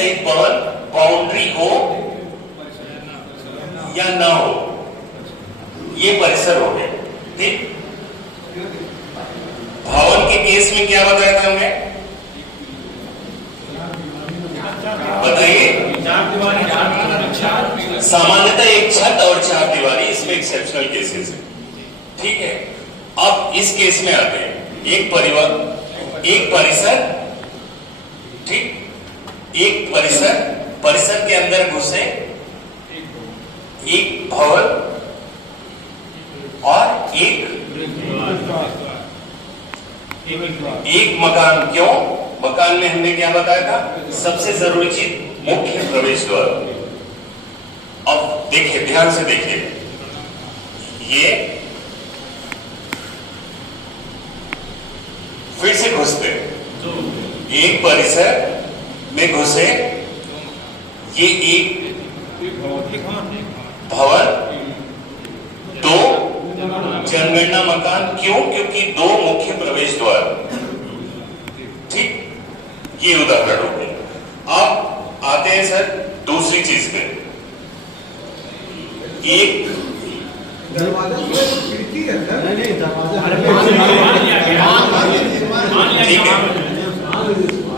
सहित भवन बाउंड्री हो या ना हो, ये परिसर हो गया। ठीक, भवन के केस में क्या बताया था हमने, बताइए। सामान्यतः एक छत और 4 दीवारी, इसमें एक्सेप्शनल केसेस है। ठीक है, अब इस केस में आते हैं, एक परिसर, ठीक, एक परिसर के अंदर घुसे एक भवन और एक मकान। क्यों? मकान में हमने क्या बताया था, सबसे जरूरी चीज मुख्य प्रवेश द्वार। अब देखिए, ध्यान से देखिए, ये फिर से घुसते, एक परिसर में घुसे, ये एक भवन, 2 जनगणना मकान। क्यों? क्योंकि 2 मुख्य प्रवेश द्वार। ठीक, ये उदाहरण हो गया। अब आते हैं सर दूसरी चीज पे, एक दरवाजा खिड़की है सर, नहीं दरवाजा,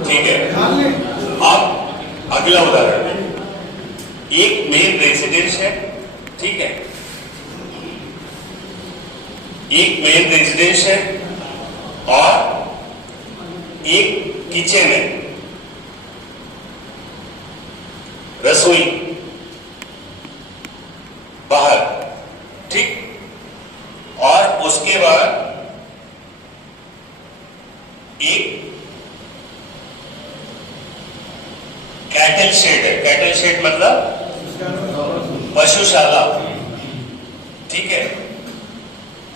ठीक है। अब अगला उदाहरण है, एक मेन रेजिडेंस है, ठीक है, एक मेन रेजिडेंस है और एक किचन है, रसोई बाहर। ठीक, और उसके बाद एक कैटल शेड है। कैटल शेड मतलब पशुशाला। ठीक है,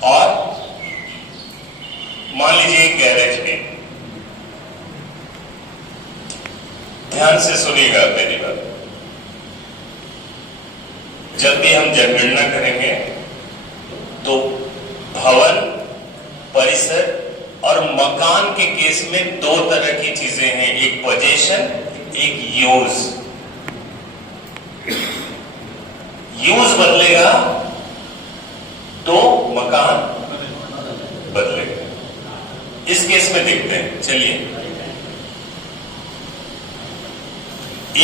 और मान लीजिए एक गैरेज में। ध्यान से सुनिएगा मेरी बात, जब भी हम जनगणना करेंगे तो भवन, परिसर और मकान के केस में 2 तरह की चीजें हैं, एक पोजीशन, एक यूज। यूज बदलेगा तो मकान बदलेगा। इस केस में देखते हैं, चलिए।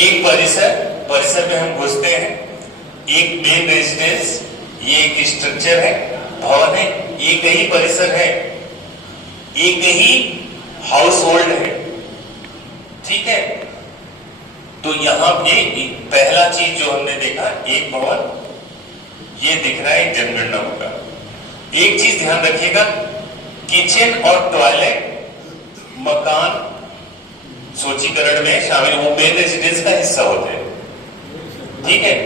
एक परिसर में हम घुसते हैं, एक मेन रेजिडेंस, ये एक स्ट्रक्चर है, भवन है, एक ही परिसर है, एक ही हाउस होल्ड है। ठीक है, तो यहां पे पहला चीज जो हमने देखा, एक भवन, ये दिख रहा है जनगणना होगा। एक चीज ध्यान रखिएगा, किचन और टॉयलेट मकान सूचीकरण में शामिल, वो मेन रेजिडेंस का हिस्सा होते हैं। ठीक है,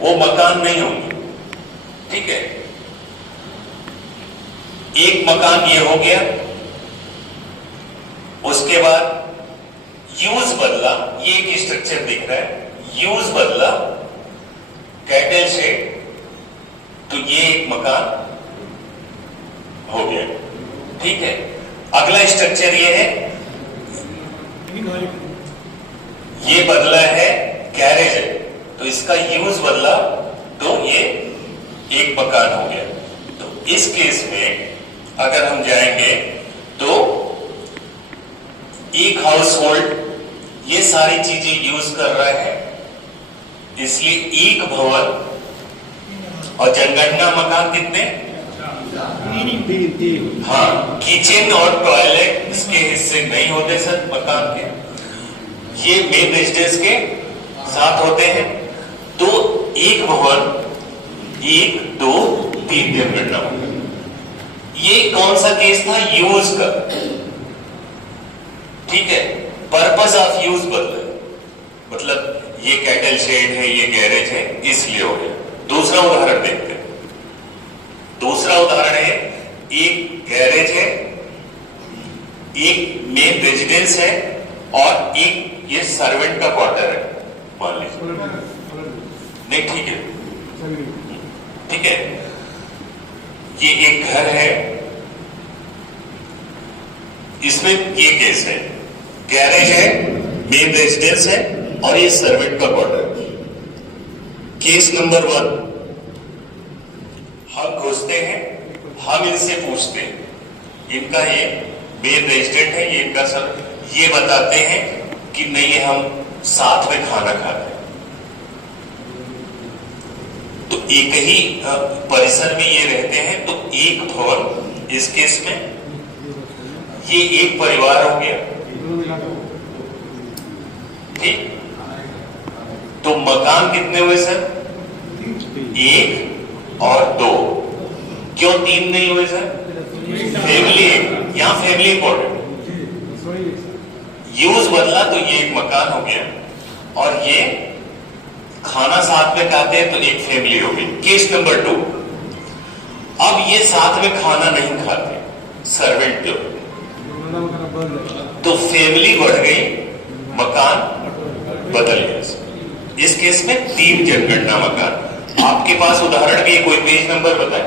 वो मकान नहीं होंगे। ठीक है, एक मकान ये हो गया, उसके बाद यूज बदला, ये एक स्ट्रक्चर दिख रहा है, यूज बदला, कैटल शेड, तो ये एक मकान हो गया। ठीक है, अगला स्ट्रक्चर ये है, ये बदला है गैरेज है, तो इसका यूज बदला, तो ये एक मकान हो गया। तो इस केस में अगर हम जाएंगे तो एक हाउस होल्ड ये सारी चीजें यूज कर रहा है, इसलिए एक भवन, और जनगणना मकान कितने? हाँ, किचन और टॉयलेट इसके हिस्से नहीं होते सर मकान के, ये मेन रेजिडेंस के साथ होते हैं। तो एक भवन, 1, 2, 3 जनगणना मकान। ये कौन सा केस था? यूज का। ठीक है, पर्पस ऑफ यूज बदला, मतलब ये कैटल शेड है, ये गैरेज है, इसलिए हो गया। दूसरा उदाहरण देखते हैं। दूसरा उदाहरण है, एक गैरेज है, एक मेन रेजिडेंस है और एक ये सर्वेंट का क्वार्टर है, मान लीजिए। नहीं, ठीक है, ठीक है, ये एक घर है, इसमें ये केस है, गैरेज है, मेन रेजिडेंस है और ये सर्वेंट का क्वार्टर। केस नंबर 1, हम घुसते हैं, हम इनसे पूछते हैं, इनका ये मेन रेजिडेंट है, ये इनका सर, ये बताते हैं कि नहीं हम साथ में खाना खाते हैं। तो एक ही परिसर में ये रहते हैं, तो एक भवन, इस केस में ये एक परिवार हो गया, ठीक। तो मकान कितने हुए सर? 1 और 2। क्यों 3 नहीं हुए सर? फैमिली, यहां फैमिली इंपॉर्टेंट, यूज बदला तो ये एक मकान हो गया और ये खाना साथ में खाते हैं तो एक फैमिली हो गई। केस नंबर 2, अब ये साथ में खाना नहीं खाते, सर्वेंट जो, तो फैमिली बढ़ गई, मकान बदल गया। इस केस में 3 जनगणना मकान। आपके पास उदाहरण भी है, कोई पेज नंबर बताए?